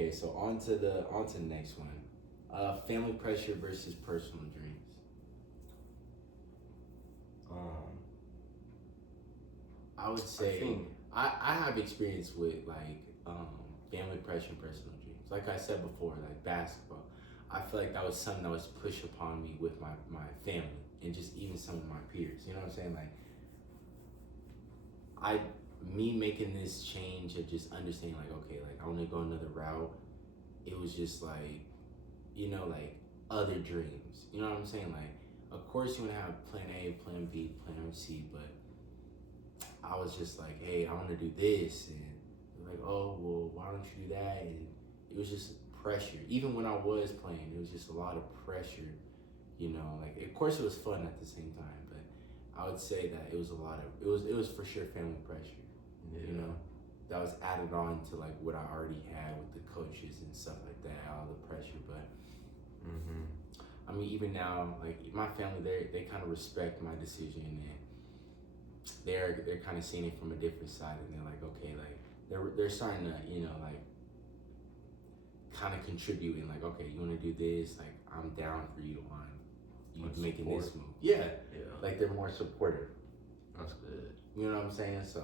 okay, so on to the next one. Family pressure versus personal dreams. Um, I would I say think I have experience with like family pressure and personal dreams. Like I said before, like basketball. I feel like that was something that was pushed upon me with my family and just even some of my peers. You know what I'm saying? Like I me making this change of just understanding like okay, like I want to go another route. It was just like like other dreams. You know what I'm saying? Like of course you want to have plan A, plan B, plan C, but I was just like, hey, I want to do this, and they're like, oh, well, why don't you do that? And it was just pressure. Even when I was playing, it was just a lot of pressure. Like of course it was fun at the same time, but I would say that it was a lot of it was for sure family pressure. yeah. That was added on to like what I already had with the coaches and stuff like that, all the pressure. But Mm-hmm. I mean, even now, like my family, they kind of respect my decision, and they're kind of seeing it from a different side, and they're like, okay, like they're starting to like kind of contribute and like, okay, you want to do this, like I'm down for you on you Like making support. this move. Yeah, Yeah. like they're more supportive. That's good. You know what I'm saying? So,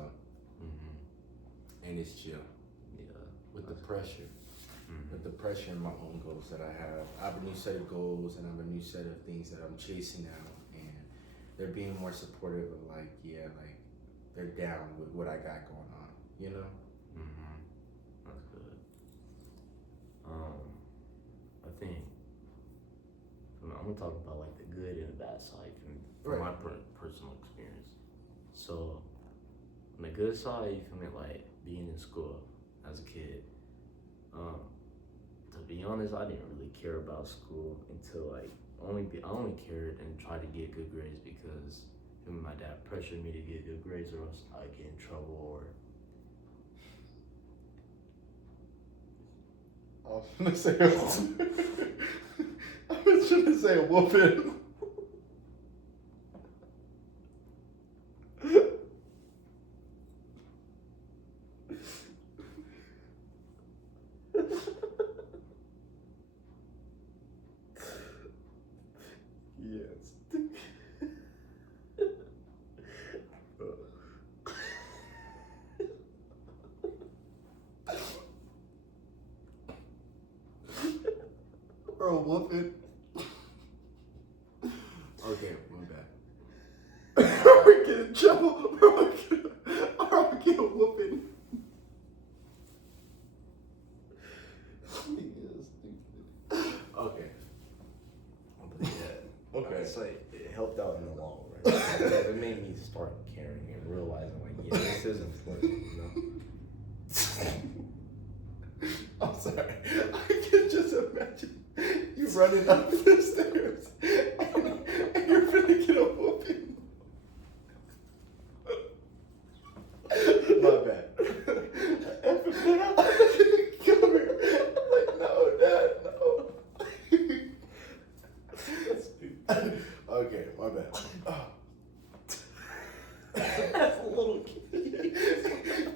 Mm-hmm. and it's chill Yeah. with the pressure. Mm-hmm. With the pressure and my own goals that I have a new set of goals and I have a new set of things that I'm chasing now, and they're being more supportive of like, yeah, like they're down with what I got going on, Mm-hmm. That's good. I think I'm gonna talk about like the good and the bad side from my personal experience. So on the good side, you feel me, like being in school as a kid. To be honest, I didn't really care about school until like I only cared and tried to get good grades because my dad pressured me to get good grades or else I'd get in trouble or I was gonna say I was gonna say a whooping. Yes. Or a whooping. Okay, my bad. Or get in trouble, or get a whooping. Okay. but yeah. Okay. It's like it helped out in the long run. It made me start caring and realizing like yeah, this is important, I'm sorry. I can just imagine you running up the stairs and you're gonna get a whooping. My bad. And from there, I'm like, come here. I'm like, no, Dad, no. That's stupid. Okay, my bad. As a little kid.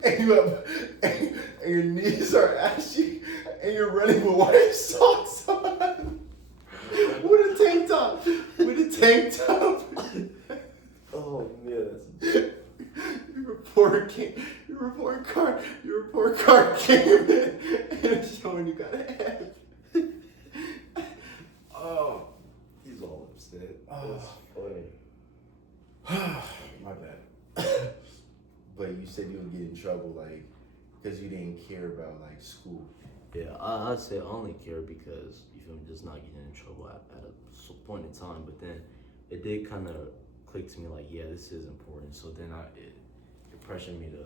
And you have, and your knees are ashy, and you're running with white socks on. With a tank top. With a tank top. Oh man, Your report card came in and it's showing you got an F. Oh, he's all upset. Oh. That's funny. my bad. But you said you would get in trouble, like, because you didn't care about, like, school. Yeah, I'd say I only care because you feel me, just not getting in trouble at a point in time. But then it did kind of click to me like, yeah, this is important. So then it pressured me to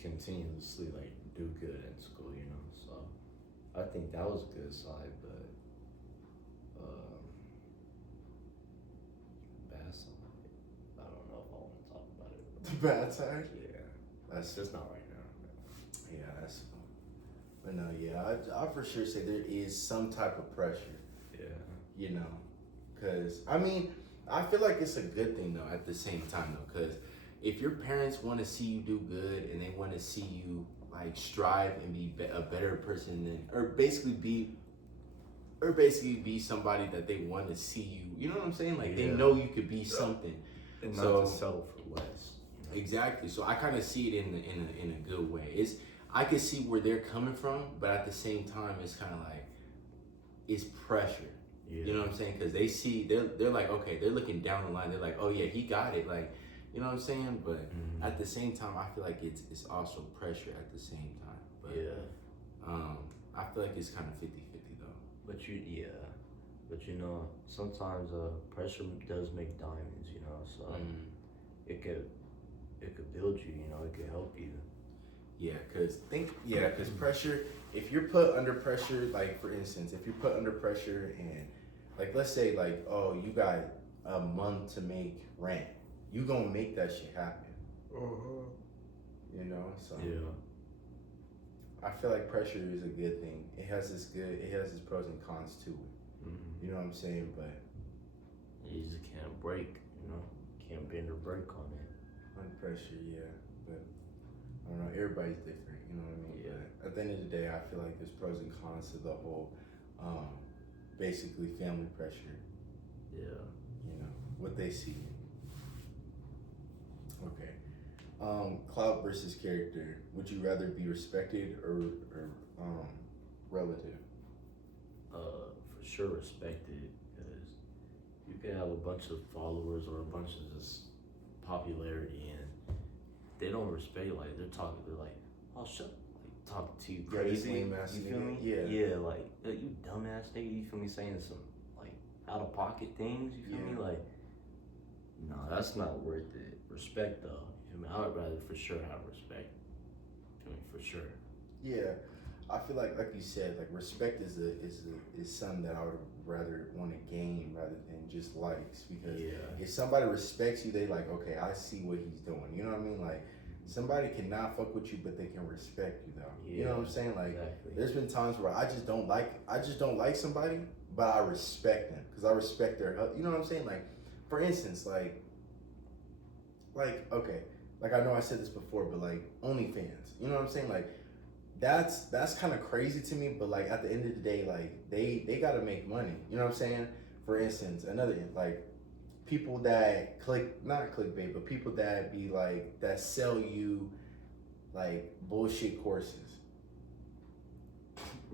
continuously like do good in school, So I think that was a good side, but bad side, I don't know if I want to talk about it. The bad side? Yeah, That's just not right now. Yeah, that's. But no, yeah, I for sure say there is some type of pressure, Yeah. because I mean, I feel like it's a good thing though. At the same time though, because if your parents want to see you do good and they want to see you like strive and be a better person than, or basically be somebody that they want to see you. You know what I'm saying? Like they know you could be something, and so, not to settle for less. You know? Exactly. So I kind of see it in a good way. I can see where they're coming from, but at the same time, it's kind of like it's pressure. Yeah. You know what I'm saying? Because they're like, okay, they're looking down the line. They're like, oh yeah, he got it. Like, you know what I'm saying? But at the same time, I feel like it's also pressure at the same time. But I feel like it's kind of 50-50 though. But you know, sometimes pressure does make diamonds. You know, so it could build you. You know, it could help you. Yeah, because pressure, if you're put under pressure, like for instance, if you're put under pressure and like, let's say like, oh, you got a month to make rent, you gonna make that shit happen. You know, so I feel like pressure is a good thing. It has its pros and cons to it. You know what I'm saying? But you just can't break, you know, can't bend or break on it. Under pressure, yeah, but I don't know, everybody's different, you know what I mean? Yeah. But at the end of the day, I feel like there's pros and cons to the whole, basically family pressure. Yeah. You know, what they see. Okay. Clout versus character. Would you rather be respected or relative? For sure respected, because you can have a bunch of followers or a bunch of just popularity and they don't respect you. Like they're like, oh shut, like talking to you crazy. You feel me? Yeah, like you dumbass nigga. You feel me? Saying some like out of pocket things. You feel me? Like, no, that's not worth it. Respect though. You feel me? I would rather for sure have respect. You feel me? For sure. Yeah, I feel like you said, like respect is something that I would rather want to gain rather than just likes, because if somebody respects you, they like, okay, I see what he's doing. You know what I mean? Like somebody cannot fuck with you, but they can respect you though. You know what I'm saying? Like there's been times where I just don't like somebody, but I respect them because I respect their, you know what I'm saying? Like for instance, like okay, like I know I said this before, but like OnlyFans, you know what I'm saying? Like that's kind of crazy to me, but like at the end of the day, like they gotta make money. You know what I'm saying? For instance, another like people that not clickbait, but people that be like that sell you like bullshit courses.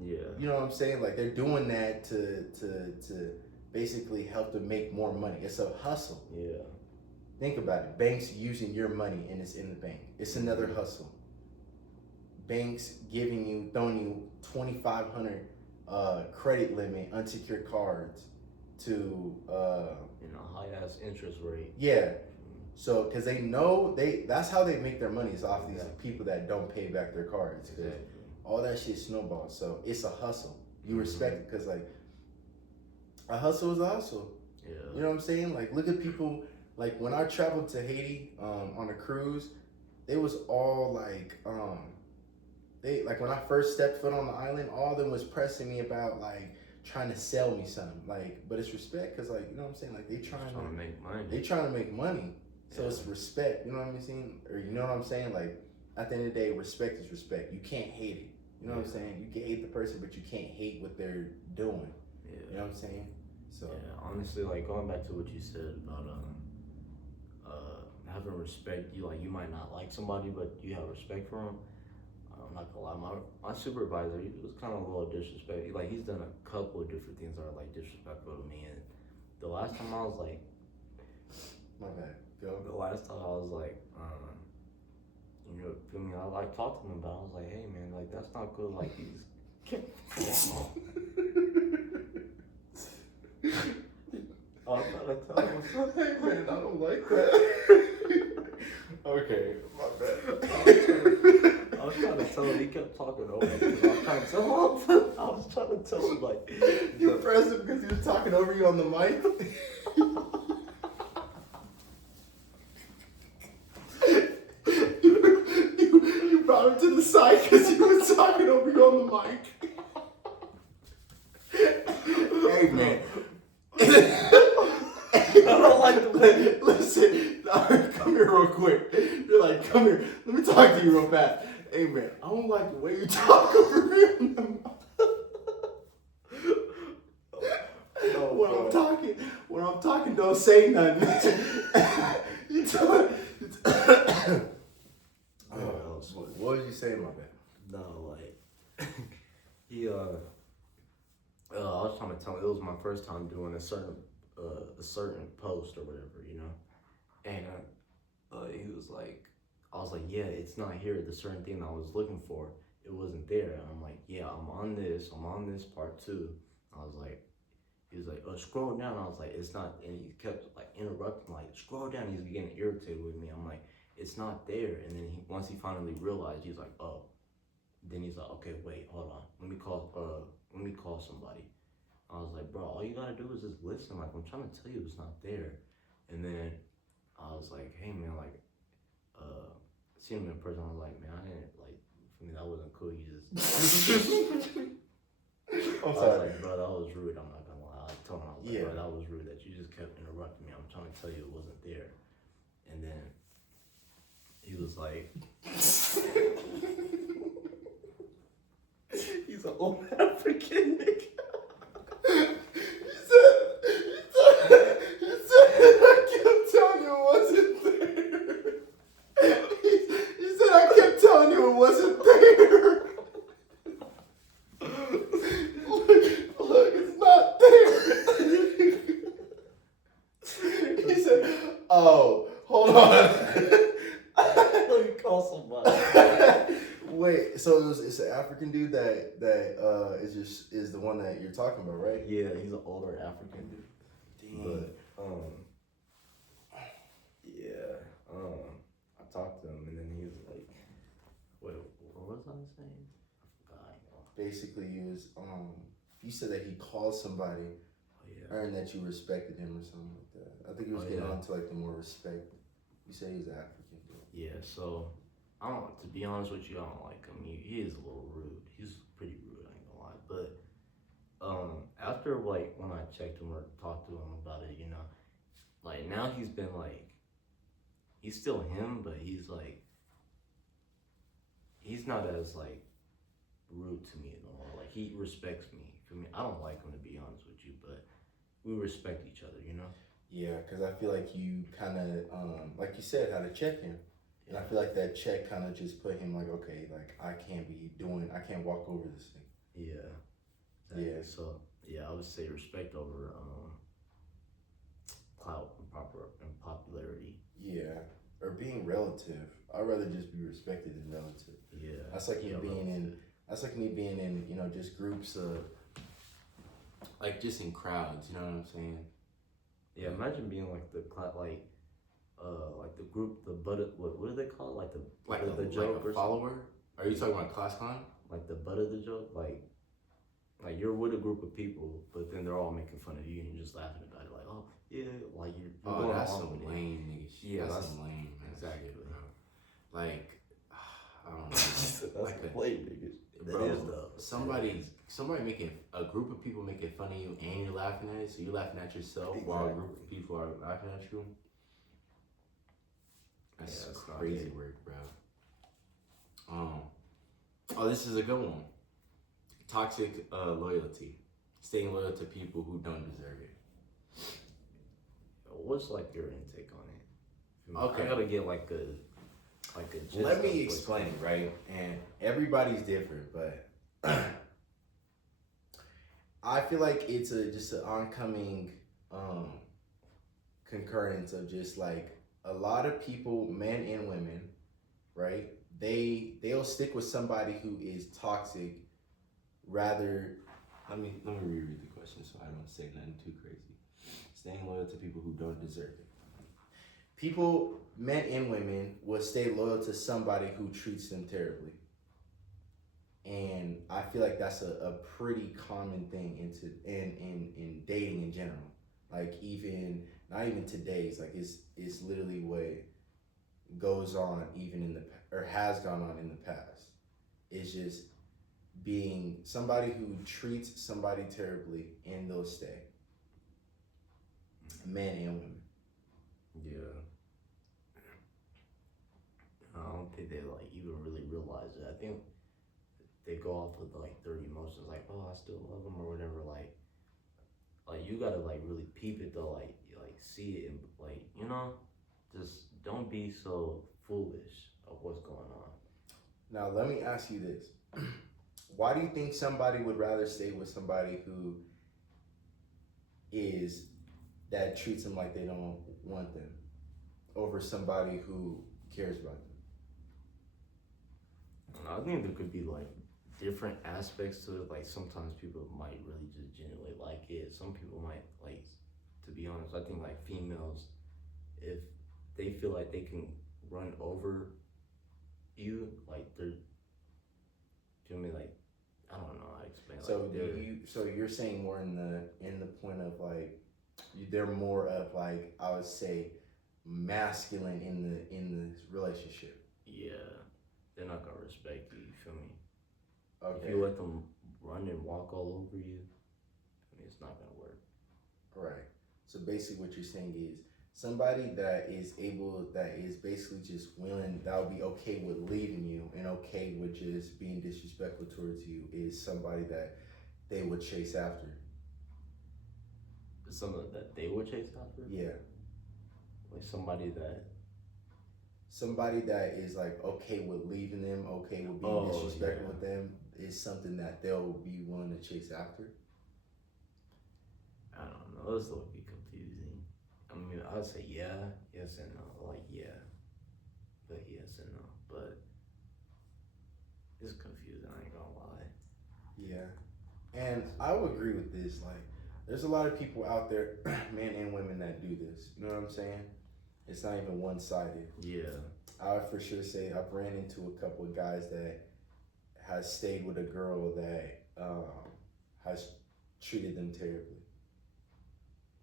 Yeah. You know what I'm saying? Like they're doing that to basically help them make more money. It's a hustle. Yeah. Think about it. Banks using your money and it's in the bank. It's another hustle. Banks throwing you 2,500 credit limit, unsecured cards to high ass interest rate. Yeah. So because they know that's how they make their money is off these people that don't pay back their cards. Exactly. All that shit snowballs. So it's a hustle. You respect it because like a hustle is a hustle. Yeah. You know what I'm saying? Like look at people. Like when I traveled to Haiti on a cruise, they was all like they like when I first stepped foot on the island, all of them was pressing me about like trying to sell me something. Like, but it's respect because like you know what I'm saying? Like they trying to make money. They trying to make money. So it's respect. You know what I'm saying? Or you know what I'm saying? Like at the end of the day, respect is respect. You can't hate it. You know what I'm saying? You can hate the person, but you can't hate what they're doing. Yeah. You know what I'm saying? So honestly, like going back to what you said about having respect, you might not like somebody, but you have respect for them. I'm not gonna lie, my supervisor, he was kind of a little disrespectful. Like he's done a couple of different things that are like disrespectful to me. And the last time I was like, my bad. Go. The last time I was like, you know, feel me? I like talked to him about it. I was like, hey man, like that's not good. Like he's. I was trying to tell him, hey man, I don't like that. Okay, my bad. I was trying to tell him, he kept talking over me. I was trying to tell him like. You pressed him because he was talking over you on the mic? you brought him to the side because he was talking over you on the mic. Hey man. I don't like the way. Listen, come here real quick. You're like, come here. Let me talk to you real fast. Hey man, I don't like the way you talk over him. When I'm talking, don't say nothing. you talk. What was you saying, my bad? No, like he I was trying to tell him it was my first time doing a certain post or whatever, you know, and he was like, I was like, yeah, it's not here. The certain thing I was looking for, it wasn't there. And I'm like, yeah, I'm on this part too. I was like, he was like, scroll down. I was like, it's not, and he kept like interrupting, like, scroll down. He's getting irritated with me. I'm like, it's not there. And then once he finally realized, he's like, oh. Then he's like, okay, wait, hold on. Let me call somebody. I was like, bro, all you gotta do is just listen. Like, I'm trying to tell you it's not there. And then I was like, hey man, like, seeing him in person, I was like, man, I didn't, like, for me, that wasn't cool. You just, I'm I sorry. was like, bro, that was rude. I'm not gonna lie. I told him, I was like, Yeah. bro, that was rude that you just kept interrupting me. I'm trying to tell you it wasn't there. And then he was like, he's an old African nigga. He said, I kept telling you it wasn't there. He said, I kept telling you it wasn't there. Look, it's not there. He said, oh, hold on. Let me call somebody. Wait, so it's an African dude that is the one that you're talking about, right? Yeah, he's an older African dude. Dang. But I talked to him and then he was like, wait, what was I saying? I forgot. Basically, you said that he called somebody, and that you respected him or something like that. I think he was getting on to like the more respect. You say he's African dude. Yeah, so I don't. To be honest with you, I don't like him. He is a little rude. He's pretty rude. I ain't gonna lie. But after like when I checked him or talked to him about it, you know, like now he's been like, he's still him, but he's like, he's not as like rude to me anymore. Like he respects me. For me, I don't like him to be honest with you, but we respect each other, you know. Yeah, because I feel like you kind of, like you said, had to check him. And I feel like that check kind of just put him like, okay, like I can't walk over this thing. Yeah. Exactly. Yeah. So yeah, I would say respect over clout and popularity. Yeah, or being relative. I'd rather just be respected than relative. Yeah. That's like me being in, you know, just groups of, like just in crowds. You know what I'm saying? Yeah. Imagine being like the like the group, the butt of, what do they call it? Like the joke like a follower? Are you talking about class clown? Like the butt of the joke, like you're with a group of people, but then they're all making fun of you and you're just laughing about it, like, oh yeah, like you're going that's along some with lame nigga shit. Yeah, that's some lame. Exactly. Shit, bro. Like, I don't know. That's like lame niggas. Bro, That is though. Somebody making a group of people making fun of you and you're laughing at it, so you're laughing at yourself while a group of people are laughing at you. That's crazy work, bro. Oh, this is a good one. Toxic loyalty. Staying loyal to people who don't deserve it. What's like your intake on it? Okay. I gotta get like a gist. Let me explain, right? And everybody's different, but I feel like it's just an oncoming concurrence of just like a lot of people, men and women, right? They'll stick with somebody who is toxic rather. Let me reread the question so I don't say nothing too crazy. Staying loyal to people who don't deserve it. People, men and women, will stay loyal to somebody who treats them terribly. And I feel like that's a pretty common thing in dating in general. Like even not even today's, like it's literally what goes on even has gone on in the past. It's just being somebody who treats somebody terribly and they'll stay. Men and women. Yeah. I don't think they like even really realize it. I think they go off with like their emotions, like, oh, I still love them or whatever. Like you gotta like really peep it though, like see it and like just don't be so foolish of what's going on. Now, let me ask you this. Why do you think somebody would rather stay with somebody who is that treats them like they don't want them over somebody who cares about them? I think there could be like different aspects to it. Like sometimes people might really just genuinely like it. Some people might like, to be honest, I think like females, if they feel like they can run over you, like they're, do you know what I mean? Like, I don't know how to explain. So like so you're saying more in the point of like they're more of like I would say masculine in the relationship. Yeah, they're not gonna respect you. You feel me? Okay. If you let them run and walk all over you, I mean, it's not gonna work. Right. So basically, what you're saying is somebody that is basically just willing, that would be okay with leaving you and okay with just being disrespectful towards you is somebody that they would chase after. Someone that they would chase after? Yeah. Like somebody that is like okay with leaving them, okay with being disrespectful with them is something that they'll be willing to chase after. I don't know. This will be confusing. I mean, I'd say yes and no. Like but yes and no. But it's confusing. I ain't gonna lie. Yeah, and I would agree with this. Like, there's a lot of people out there, men and women, that do this. You know what I'm saying? It's not even one-sided. Yeah. I would for sure say I've ran into a couple of guys that has stayed with a girl that has treated them terribly,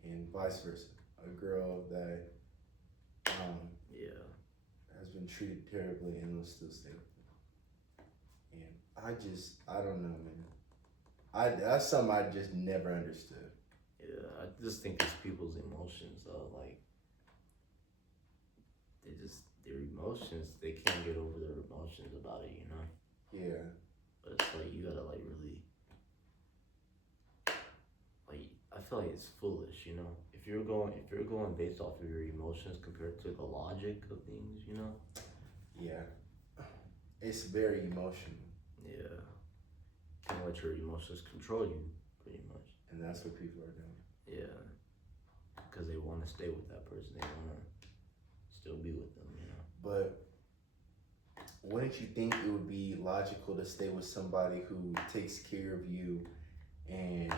and vice versa. A girl that has been treated terribly and will still stay with them. And I don't know, man. That's something I just never understood. Yeah, I just think it's people's emotions though. Like their emotions, they can't get over their emotions about it, Yeah. But it's like you gotta like really, like, I feel like it's foolish, If you're going based off of your emotions compared to the logic of things, Yeah. It's very emotional. Yeah. Can't let your emotions control you, pretty much. And that's what people are doing. Yeah. Because they want to stay with that person. They want to still be with them, But wouldn't you think it would be logical to stay with somebody who takes care of you and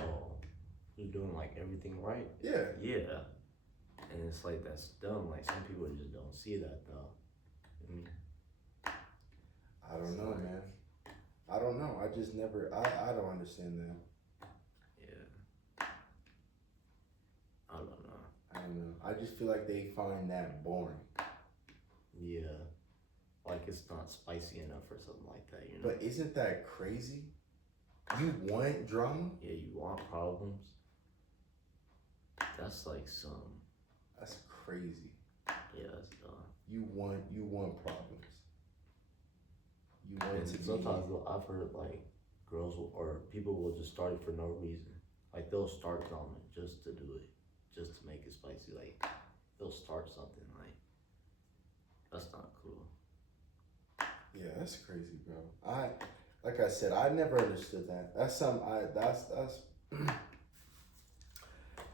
you're doing like everything right? Yeah. Yeah. And it's like that's dumb. Like some people just don't see that though. I don't know, man. I don't know. I just never. I don't understand that. Yeah. I don't know. I don't know. I just feel like they find that boring. Yeah. Like it's not spicy enough or something like that, But isn't that crazy? You want drama? Yeah, you want problems. That's like That's crazy. Yeah, that's dumb. You want problems. You want and sometimes I've heard like girls or people will just start it for no reason. Like they'll start drama just to do it, just to make it spicy. Like they'll start something. Like that's not cool. Yeah, that's crazy, bro. Like I said, I never understood that.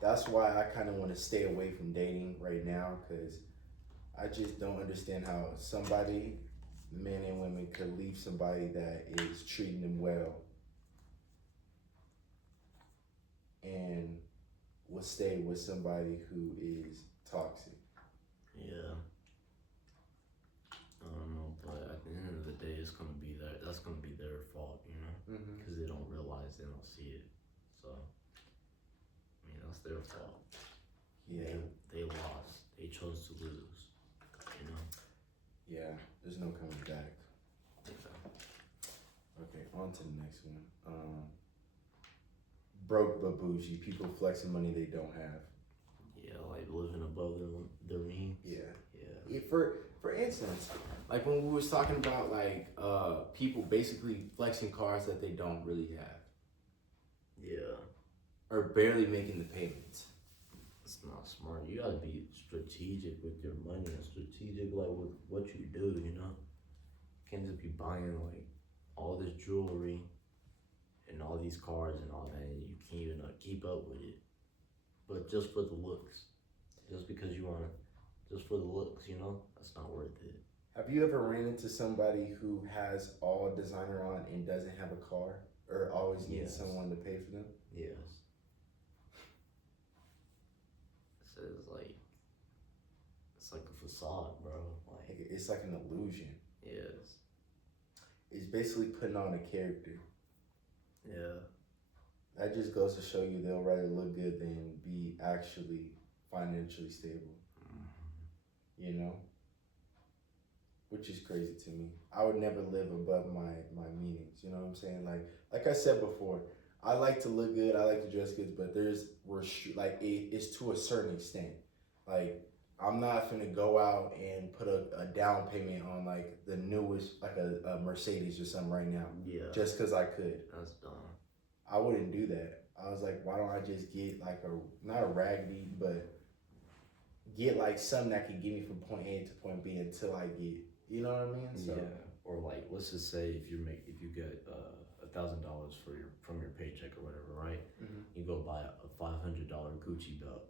That's why I kind of want to stay away from dating right now, because I just don't understand how somebody, men and women, could leave somebody that is treating them well and will stay with somebody who is toxic. Yeah. I don't know, but at the end of the day, that's gonna be their fault, because they don't realize, they don't see it. So, I mean, that's their fault. Yeah. They lost. They chose to lose. Yeah. There's no coming back. Yeah. Okay, on to the next one. Broke but bougie. People flexing money they don't have. Yeah, like living above their means. Yeah. Yeah. For instance, like when we was talking about like people basically flexing cars that they don't really have. Yeah. Or barely making the payments. It's not smart. You gotta be strategic with your money and strategic like with what you do, you know? You can't just be buying like all this jewelry and all these cars and all that and you can't even keep up with it. But just for the looks. Just because you wanna just for the looks, you know? That's not worth it. Have you ever ran into somebody who has all designer on and doesn't have a car? Or always needs someone to pay for them? Yes. It's like a facade, bro. Like It's like an illusion. yes. It's basically putting on a character. Yeah. That just goes to show you they'll rather look good than be actually financially stable. Mm-hmm. You know? Which is crazy to me. I would never live above my meanings. You know what I'm saying? Like I said before, I like to look good. I like to dress good, but it's to a certain extent. Like I'm not finna go out and put a down payment on like the newest, like a Mercedes or something right now. Yeah. Just cause I could. That's dumb. I wouldn't do that. I was like, why don't I just get like not a raggedy, but get like something that can get me from point A to point B until I get, you know what I mean? So, yeah. Or like, let's just say if you get $1,000 from your paycheck or whatever, right? mm-hmm. You go buy a $500 Gucci belt.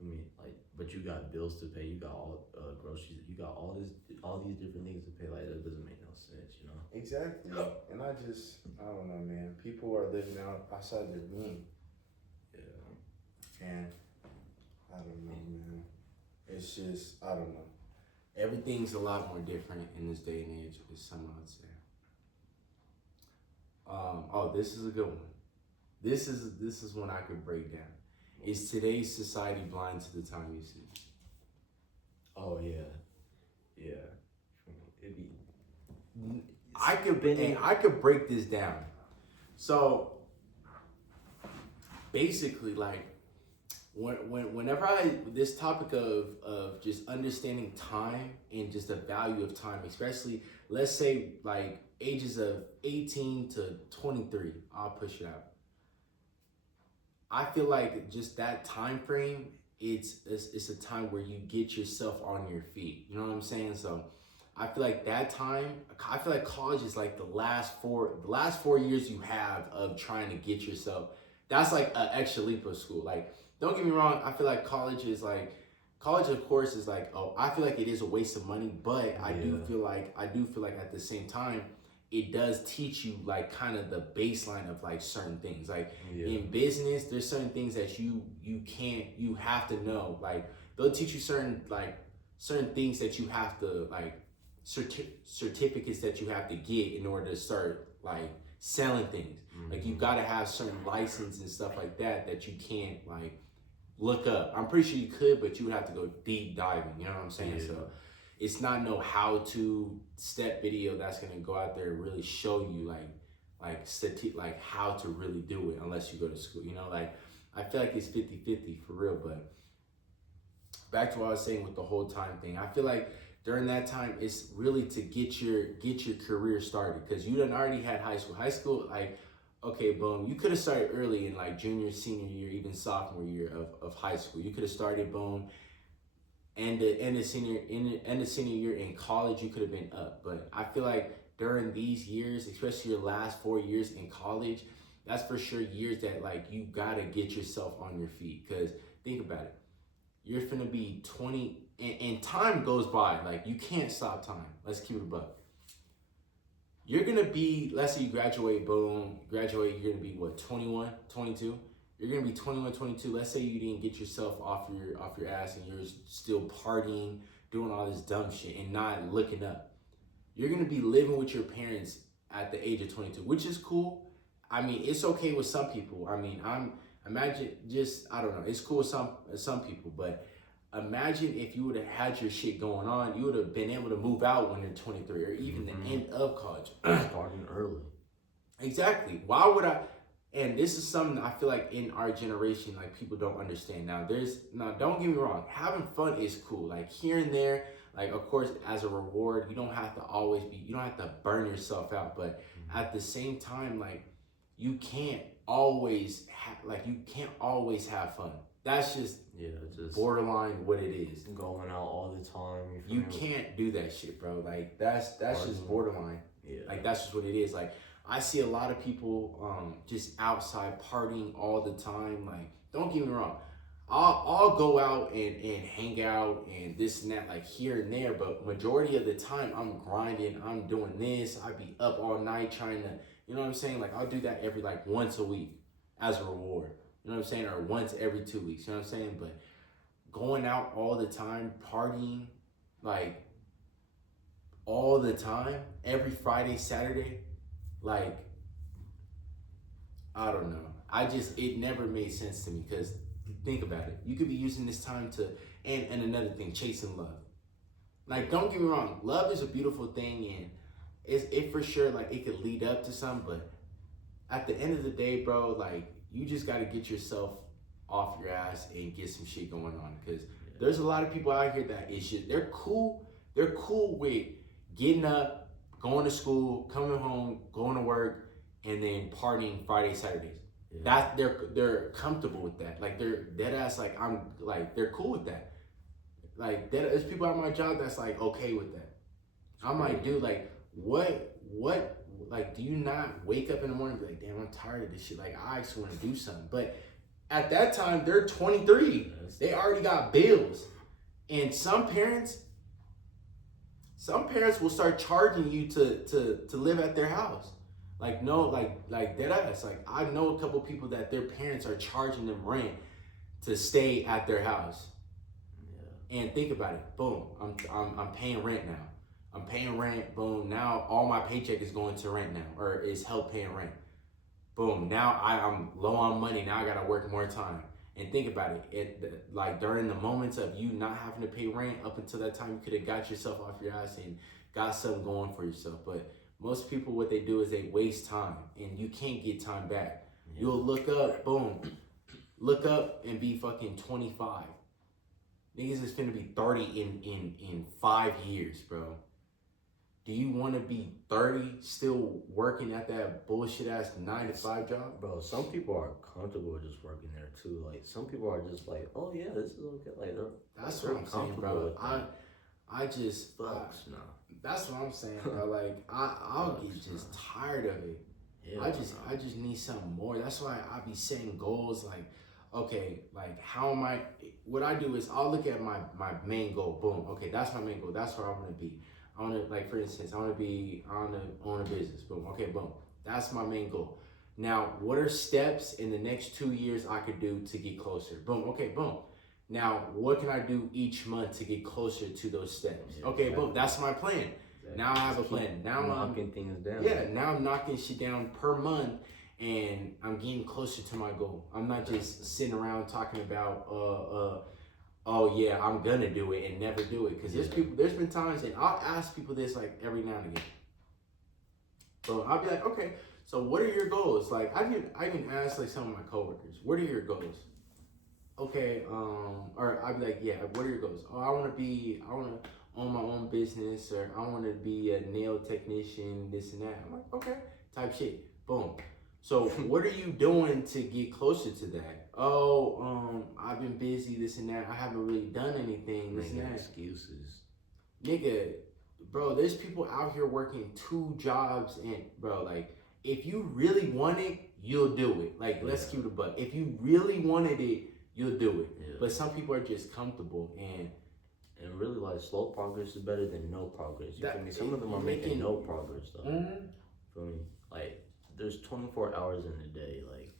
I mean, like, but you got bills to pay. You got all groceries. You got all these different things to pay. Like that doesn't make no sense, you know? Exactly. And I don't know, man. People are living outside their means. Yeah. And I don't know, man. It's just, I don't know. Everything's a lot more different in this day and age, is some I would say. This is a good one. This is one I could break down. Is today's society blind to the time usage? Oh yeah. Yeah. I could break this down. So basically, like whenever this topic of just understanding time and just the value of time, especially let's say like ages of 18 to 23, I'll push it out. I feel like just that time frame, it's a time where you get yourself on your feet. You know what I'm saying? So I feel like that time, I feel like college is like the last 4 years you have of trying to get yourself. That's like an extra leap of school. Like, don't get me wrong, I feel like college of course is like, I feel like it is a waste of money, but I do feel like at the same time, it does teach you like kind of the baseline of like certain things. Like in business, there's certain things that you have to know. Like they'll teach you certain things that you have to like certificates that you have to get in order to start like selling things. Mm-hmm. Like you gotta have certain license and stuff like that you can't like look up. I'm pretty sure you could, but you would have to go deep diving. You know what I'm saying? Yeah. So it's not no how-to step video that's gonna go out there and really show you like how to really do it unless you go to school. You know, like I feel like it's 50-50 for real. But back to what I was saying with the whole time thing, I feel like during that time it's really to get your career started, because you done already had high school. High school, like, okay, boom, you could have started early in like junior, senior year, even sophomore year of high school. You could have started, boom, and the end of senior year in college, you could have been up. But I feel like during these years, especially your last 4 years in college, that's for sure years that like you gotta get yourself on your feet. Because think about it, you're finna be 20, and time goes by. Like you can't stop time. Let's keep it a buck. You're gonna be, let's say you graduate, boom, you're gonna be what, 21, 22? You're gonna be 21, 22. Let's say you didn't get yourself off your ass and you're still partying, doing all this dumb shit and not looking up. You're gonna be living with your parents at the age of 22, which is cool. I mean, it's okay with some people. I mean, I don't know, it's cool with some people, but imagine if you would have had your shit going on, you would have been able to move out when you're 23 or even the end of college. Starting early. Exactly. Why would I? And this is something I feel like in our generation, like people don't understand. Now, don't get me wrong, having fun is cool. Like here and there, Like, of course, as a reward, you don't have to always be, you don't have to burn yourself out. But at the same time, like, you can't always you can't always have fun. That's just borderline what it is. Going out all the time. You can't do that shit, bro. Like that's just borderline. Yeah. Like that's just what it is. Like I see a lot of people just outside partying all the time. Like don't get me wrong, I'll go out and hang out and this and that like here and there, but majority of the time I'm grinding. I'm doing this. I be up all night trying to, you know what I'm saying? Like I'll do that every like once a week as a reward. You know what I'm saying? Or once every 2 weeks. You know what I'm saying? But going out all the time, partying, like all the time, every Friday, Saturday, like I don't know. It never made sense to me because think about it. You could be using this time to, and another thing, chasing love. Like don't get me wrong, love is a beautiful thing and it for sure like it could lead up to something, but at the end of the day, bro, like you just got to get yourself off your ass and get some shit going on because there's a lot of people out here that is shit. They're cool with getting up, going to school, coming home, going to work, and then partying Friday, Saturdays. Yeah. That they're comfortable with that. Like they're dead ass. Like I'm like they're cool with that. Like there's people at my job that's like okay with that. I'm like, dude, like what? Like, do you not wake up in the morning and be like, damn, I'm tired of this shit. Like, I actually want to do something. But at that time, they're 23. They already got bills. And some parents will start charging you to live at their house. Like, no, like dead ass. Like, I know a couple people that their parents are charging them rent to stay at their house. Yeah. And think about it. Boom, I'm paying rent now. I'm paying rent, boom, now all my paycheck is going to rent now, or is help paying rent. Boom, now I'm low on money, now I gotta work more time. And think about it, like during the moments of you not having to pay rent, up until that time you could have got yourself off your ass and got something going for yourself. But most people, what they do is they waste time, and you can't get time back. Yeah. You'll look up and be fucking 25. Niggas is finna be 30 in 5 years, bro. Do you want to be 30 still working at that bullshit ass 9 to 5 job? Bro, some people are comfortable just working there too. Like some people are just like, oh yeah, this is okay. Like that's what I'm saying, bro. I just no. That's what I'm saying, bro. Like I'll get just tired of it. Yeah, I just need something more. That's why I be setting goals like, okay, like how am I? What I do is I'll look at my main goal. Boom. Okay, that's my main goal. That's where I want to be. I want to, like, for instance, I want to own a business. Boom. Okay, boom. That's my main goal. Now, what are steps in the next 2 years I could do to get closer? Boom. Okay, boom. Now, what can I do each month to get closer to those steps? Yeah, okay, boom. That's my plan. Exactly. Now I have a plan. Now I'm knocking things down. Yeah, now I'm knocking shit down per month, and I'm getting closer to my goal. I'm not just sitting around talking about, oh yeah, I'm gonna do it and never do it. Cause there's been times, and I'll ask people this like every now and again. So I'll be like, okay, so what are your goals? Like I can ask like some of my coworkers, what are your goals? Okay, or I'll be like, yeah, what are your goals? Oh, I wanna own my own business, or I wanna be a nail technician, this and that. I'm like, okay, type shit. Boom. So what are you doing to get closer to that? Oh, I've been busy, this and that. I haven't really done anything, this and that. Excuses. Nigga, bro, there's people out here working 2 jobs and, bro, like, if you really want it, you'll do it. Like, let's keep it a buck. If you really wanted it, you'll do it. Yeah. But some people are just comfortable and really, like, slow progress is better than no progress. You feel me? Some of them are making no progress, though. Mm-hmm. Feel me? Like, there's 24 hours in a day. Like,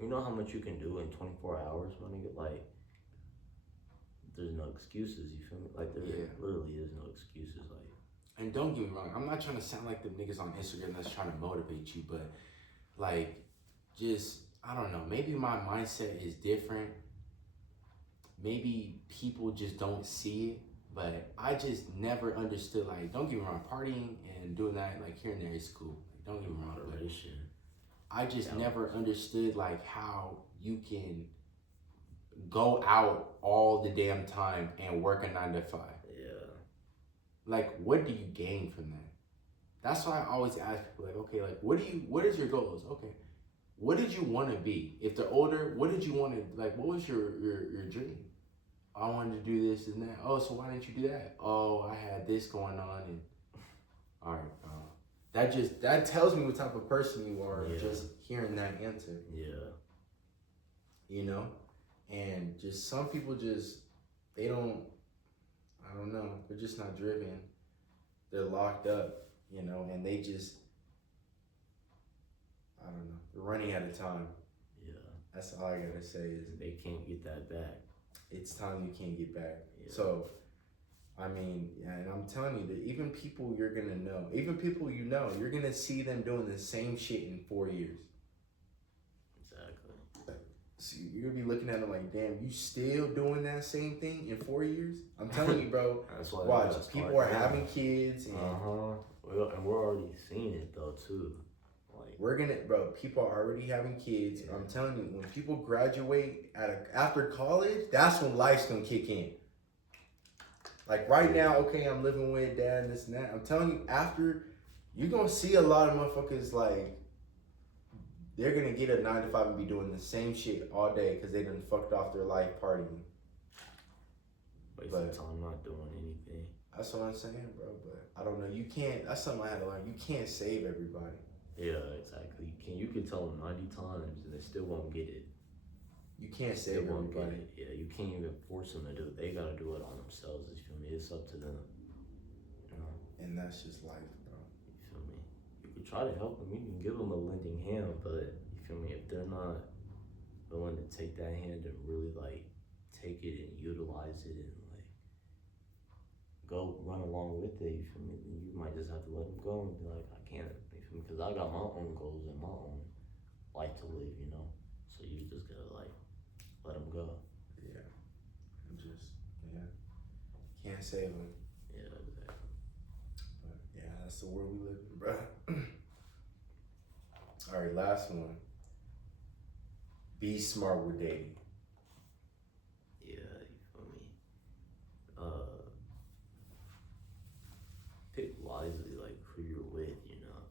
you know how much you can do in 24 hours, my nigga? Like, there's no excuses, you feel me? Like, there literally is no excuses. Like, and don't get me wrong, I'm not trying to sound like the niggas on Instagram that's trying to motivate you, but, like, just, I don't know, maybe my mindset is different. Maybe people just don't see it, but I just never understood, like, don't get me wrong, partying and doing that, like, here and there is cool. Like, don't get me wrong, but I just never understood, like, how you can go out all the damn time and work a 9 to 5. Yeah. Like, what do you gain from that? That's why I always ask people, like, okay, like, what is your goals? Okay, what did you want to be? If they're older, what did you want to, like, what was your dream? I wanted to do this and that. Oh, so why didn't you do that? Oh, I had this going on, and all right, that tells me what type of person you are. Yeah. Just hearing that answer. Yeah. You know, and just some people just they don't. I don't know. They're just not driven. They're locked up. You know, and they just. I don't know. They're running out of time. Yeah. That's all I gotta say is They can't get that back. it's time you can't get back. Yeah. So, I mean, yeah, and I'm telling you that even people you're gonna know, even people you know, you're gonna see them doing the same shit in 4 years. Exactly. So you're gonna be looking at them like, damn, you still doing that same thing in 4 years? I'm telling you, bro. That's why Watch, people are having kids, and Well, and we're already seeing it though too. Like people are already having kids. Yeah. I'm telling you, when people graduate after college, that's when life's gonna kick in. Like right now, okay, I'm living with dad and this and that. I'm telling you, after, you're gonna see a lot of motherfuckers like, they're gonna get a 9 to 5 and be doing the same shit all day because they done fucked off their life partying. wasting time not doing anything. That's what I'm saying, bro. But I don't know. You can't. That's something I had to learn. You can't save everybody. Yeah, exactly. You can tell them 90 times and they still won't get it. You can't They save won't get everybody. it. Yeah, you can't even force them to do it. They gotta do it on themselves. You feel me? It's up to them. You know. And that's just life, bro. You feel me? You can try to help them. You can give them a lending hand, but you feel me? If they're not willing to take that hand and really like take it and utilize it and like go run along with it, you feel me? Then you might just have to let them go and be like, I can't. You feel me? Because I got my own goals and my own life to live, you know. So you just gotta like let them go. Yeah. Can't save them. Yeah, exactly. But yeah, that's the world we live in, bro. All right, last one. Be smart with dating. Yeah, you feel me? Pick wisely, like who you're with, you know.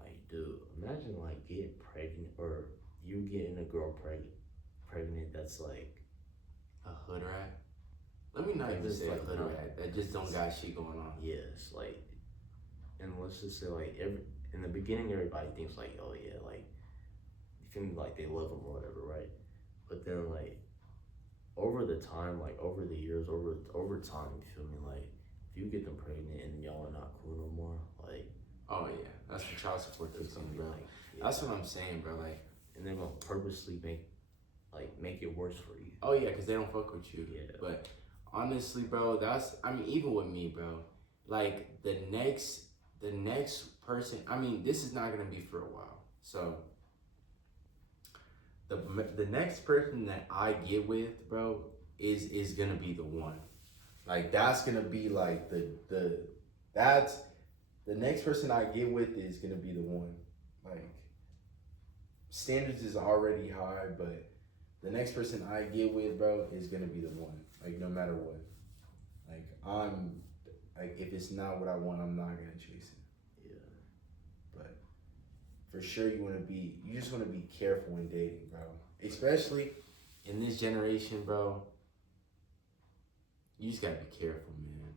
Like, dude, imagine like getting pregnant or you getting a girl pregnant that's like A hood rat. Let me not Like even this, say like, a hood no. rat. That just don't got shit going on. yes, like, and let's just say like in the beginning everybody thinks like, oh yeah, like you feel me, like they love them or whatever, right? But then like over the time, like over the years, over time, you feel me, like if you get them pregnant and y'all are not cool no more, like Oh yeah, that's the child support it's system, gonna be bro. like That's what I'm saying, bro. Like, and they're gonna purposely make it worse for you. oh yeah, because they don't fuck with you. Yeah. But honestly, bro, I mean, even with me, bro, like the next person, I mean, this is not gonna be for a while. So the next person that I get with, bro, is gonna be the one. Like that's gonna be like that's the next person I get with is gonna be the one. Like standards is already high, but the next person I get with, bro, is gonna be the one. Like no matter what. Like if it's not what I want, I'm not gonna chase it. Yeah. But for sure you just wanna be careful in dating, bro. Especially in this generation, bro. You just gotta be careful, man.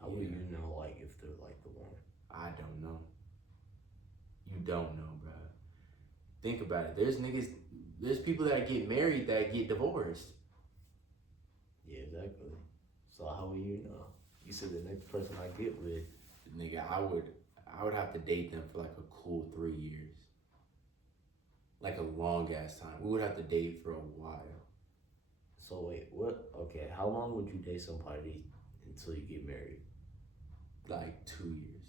How will you know like if they're like the one? I don't know. You don't know, bro. Think about it. There's people that get married that get divorced. Yeah, exactly. So how will you know? You said the next person I get with. Nigga, I would have to date them for like a cool 3 years. Like a long ass time. We would have to date for a while. So wait, what? Okay, how long would you date somebody until you get married? Like 2 years.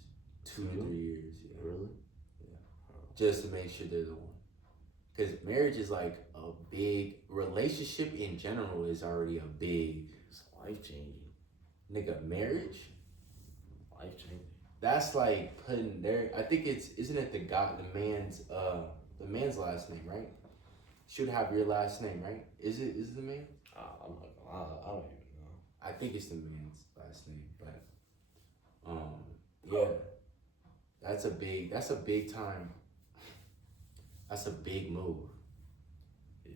2 to 2? 3 years, yeah. Really? Just to make sure they're the one. Because marriage is like a big, relationship in general is already a big, It's life changing. nigga, marriage? Life changing. That's like putting there, I think isn't it the man's last name, right? Should have your last name, right? Is it the man? I'm not gonna. I don't even know. I think it's the man's last name, but yeah, that's a big time. That's a big move. Yeah,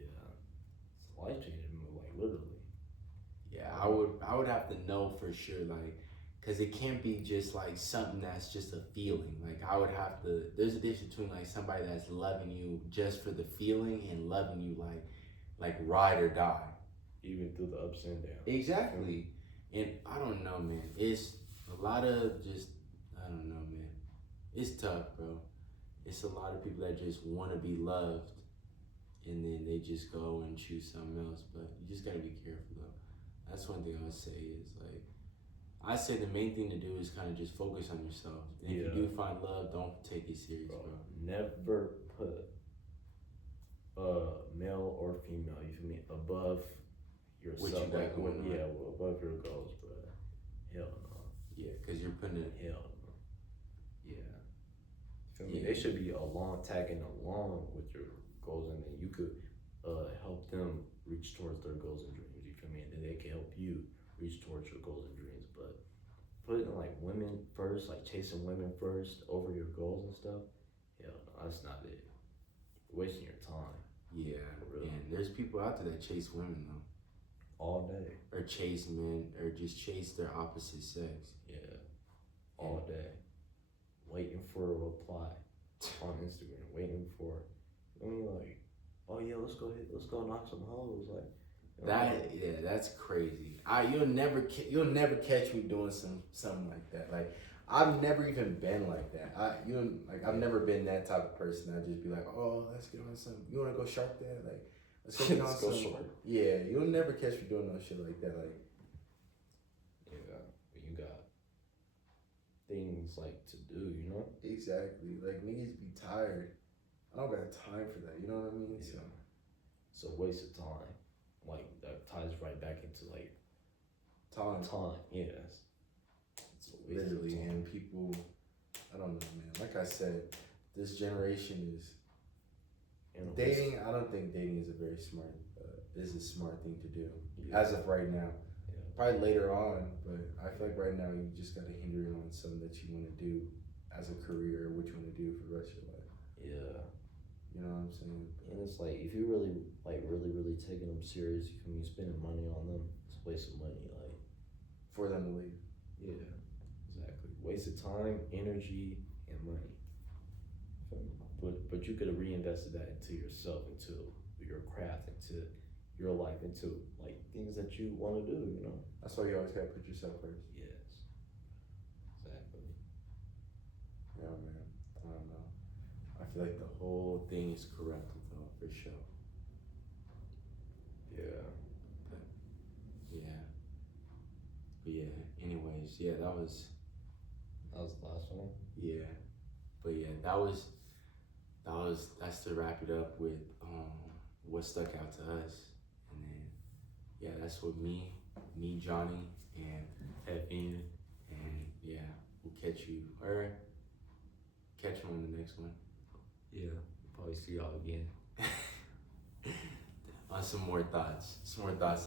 it's a life changing move, like literally. Yeah, I would have to know for sure, like, cause it can't be just like something that's just a feeling. Like I would have to. There's a difference between like somebody that's loving you just for the feeling and loving you like ride or die. Even through the ups and downs. Exactly. And I don't know, man. It's a lot of just I don't know, man. It's tough, bro. It's a lot of people that just want to be loved, and then they just go and choose something else. But you just gotta be careful, though. That's one thing I would say is like I say the main thing to do is kind of just focus on yourself. And if you do find love, don't take it serious, bro. Never put male or female, you feel me, above yourself. What you got going on. Yeah, above your goals, bro. Hell no. Yeah, because you're putting it. Hell no. Yeah. Feel me? Yeah. They should be tagging along with your goals, and then you could help them reach towards their goals and dreams. You feel me? And then they can help you reach towards your goals and dreams. But putting like women first, like chasing women first over your goals and stuff, hell no, that's not it. You're wasting your time. Yeah, and there's people out there that chase women though. All day. Or chase men, or just chase their opposite sex. Yeah. All day. Waiting for a reply on Instagram. Waiting for, I mean, like, oh yeah, let's go knock some hoes. Like, you know, That's crazy. You'll never catch me doing something like that. Like I've never even been like that. I've never been that type of person. I'd just be like, oh, let's get on some. You want to go shark that? Like, let's go get on some. Shark. Yeah, you'll never catch me doing no shit like that. Like, yeah, but you got things like to do, you know? exactly. Like niggas be tired. I don't got time for that. You know what I mean? Yeah. It's a waste of time. Like that ties right back into like Time. Yes. It's a waste Literally, of time. and people, I don't know, man. Like I said, this generation is dating. I don't think dating is a smart thing to do as of right now. Yeah. Probably later on, but I feel like right now you just gotta hinder it on something that you want to do as a career, or what you want to do for the rest of your life. Yeah. You know what I'm saying? And it's like if you really taking them serious, you can be spending money on them. It's a waste of money, like For them to leave. yeah, exactly. Waste of time, energy, and money. But you could have reinvested that into yourself, into your craft, into your life, into like things that you want to do. You know. That's why you always gotta put yourself first. Yes. Exactly. Yeah, man. I don't know. I feel like the whole thing is corrupted though, for sure. Yeah. But yeah, anyways, yeah, That was the last one. yeah. But yeah, that's to wrap it up with what stuck out to us. And then yeah, that's what me, Johnny, and Evian. and yeah, we'll catch you on the next one. Yeah. Probably see y'all again. On some more thoughts.